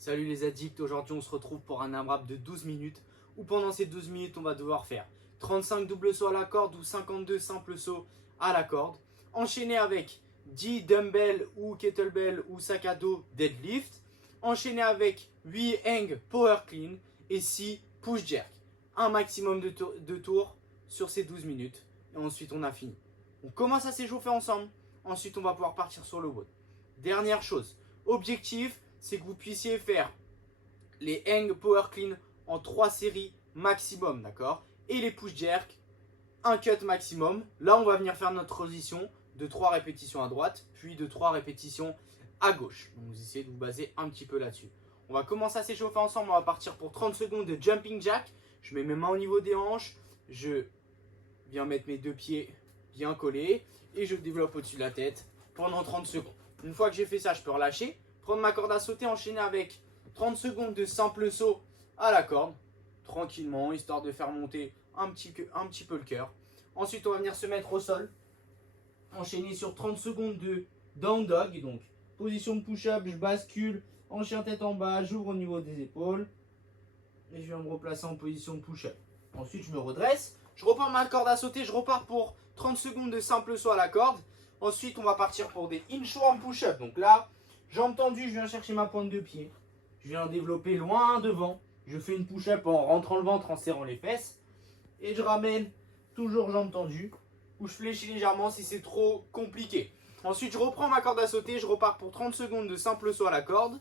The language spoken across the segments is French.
Salut les addicts, aujourd'hui on se retrouve pour un AMRAP de 12 minutes où pendant ces 12 minutes on va devoir faire 35 doubles sauts à la corde ou 52 simples sauts à la corde, enchaîner avec 10 dumbbell ou kettlebell ou sac à dos deadlift, enchaîner avec 8 hang power clean et 6 push jerk. Un maximum de tours sur ces 12 minutes et ensuite on a fini. On commence à s'échauffer ensemble, ensuite on va pouvoir partir sur le WOD. Dernière chose, objectif, c'est que vous puissiez faire les hang power clean en 3 séries maximum, d'accord? Et les push jerk, un cut maximum. Là, on va venir faire notre transition de 3 répétitions à droite, puis de 3 répétitions à gauche. Donc, vous essayez de vous baser un petit peu là-dessus. On va commencer à s'échauffer ensemble. On va partir pour 30 secondes de jumping jack. Je mets mes mains au niveau des hanches. Je viens mettre mes deux pieds bien collés et je développe au-dessus de la tête pendant 30 secondes. Une fois que j'ai fait ça, je peux relâcher. Prendre ma corde à sauter, enchaîner avec 30 secondes de simple saut à la corde, tranquillement, histoire de faire monter un petit peu le cœur. Ensuite, on va venir se mettre au sol, enchaîner sur 30 secondes de down dog, donc position de push-up, je bascule, en chien tête en bas, j'ouvre au niveau des épaules, et je viens me replacer en position de push-up. Ensuite, je me redresse, je reprends ma corde à sauter, je repars pour 30 secondes de simple saut à la corde. Ensuite, on va partir pour des inchworm push-up, donc là, jambes tendues, je viens chercher ma pointe de pied. Je viens développer loin devant. Je fais une push-up en rentrant le ventre, en serrant les fesses. Et je ramène toujours jambes tendues. Ou je fléchis légèrement si c'est trop compliqué. Ensuite, je reprends ma corde à sauter. Je repars pour 30 secondes de simple saut à la corde.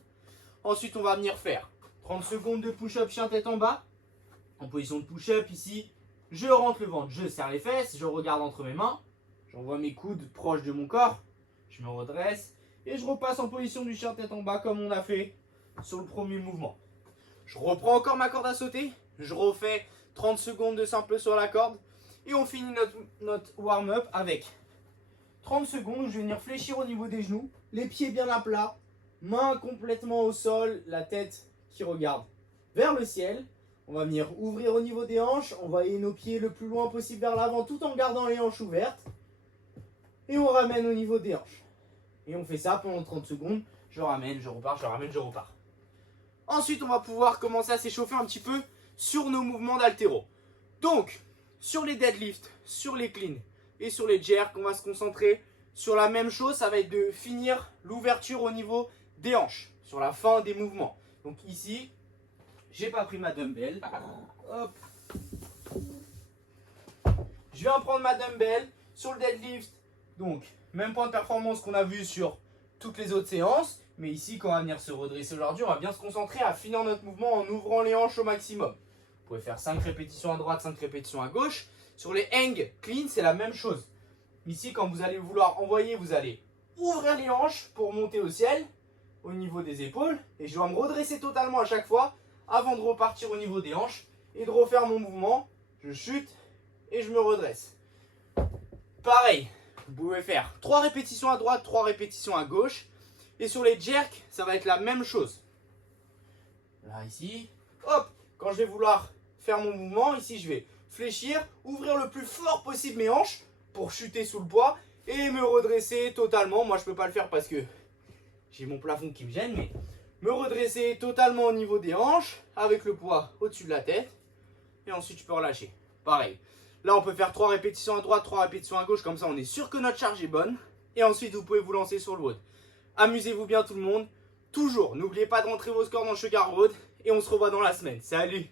Ensuite, on va venir faire 30 secondes de push-up chien tête en bas. En position de push-up ici. Je rentre le ventre, je serre les fesses. Je regarde entre mes mains. J'envoie mes coudes proches de mon corps. Je me redresse. Et je repasse en position du chien tête en bas comme on a fait sur le premier mouvement. Je reprends encore ma corde à sauter. Je refais 30 secondes de simple saut à la corde. Et on finit notre warm-up avec 30 secondes où je vais venir fléchir au niveau des genoux. Les pieds bien à plat. Mains complètement au sol. La tête qui regarde vers le ciel. On va venir ouvrir au niveau des hanches. On va aller nos pieds le plus loin possible vers l'avant tout en gardant les hanches ouvertes. Et on ramène au niveau des hanches. Et on fait ça pendant 30 secondes. Je ramène, je repars, je ramène, je repars. Ensuite, on va pouvoir commencer à s'échauffer un petit peu sur nos mouvements d'haltéro. Donc, sur les deadlifts, sur les cleans et sur les jerks, on va se concentrer sur la même chose. Ça va être de finir l'ouverture au niveau des hanches, sur la fin des mouvements. Donc ici, j'ai pas pris ma dumbbell. Hop. Je viens prendre ma dumbbell sur le deadlift. Donc, même point de performance qu'on a vu sur toutes les autres séances. Mais ici, quand on va venir se redresser aujourd'hui, on va bien se concentrer à finir notre mouvement en ouvrant les hanches au maximum. Vous pouvez faire 5 répétitions à droite, 5 répétitions à gauche. Sur les hang clean, c'est la même chose. Ici, quand vous allez vouloir envoyer, vous allez ouvrir les hanches pour monter au ciel, au niveau des épaules. Et je dois me redresser totalement à chaque fois avant de repartir au niveau des hanches et de refaire mon mouvement. Je chute et je me redresse. Pareil. Vous pouvez faire 3 répétitions à droite, 3 répétitions à gauche. Et sur les jerks, ça va être la même chose. Là, ici, hop, quand je vais vouloir faire mon mouvement, ici, je vais fléchir, ouvrir le plus fort possible mes hanches pour chuter sous le poids et me redresser totalement. Moi, je ne peux pas le faire parce que j'ai mon plafond qui me gêne, mais me redresser totalement au niveau des hanches avec le poids au-dessus de la tête. Et ensuite, je peux relâcher. Pareil. Là, on peut faire 3 répétitions à droite, 3 répétitions à gauche. Comme ça, on est sûr que notre charge est bonne. Et ensuite, vous pouvez vous lancer sur le WOD. Amusez-vous bien tout le monde. Toujours, n'oubliez pas de rentrer vos scores dans le Sugar WOD. Et on se revoit dans la semaine. Salut!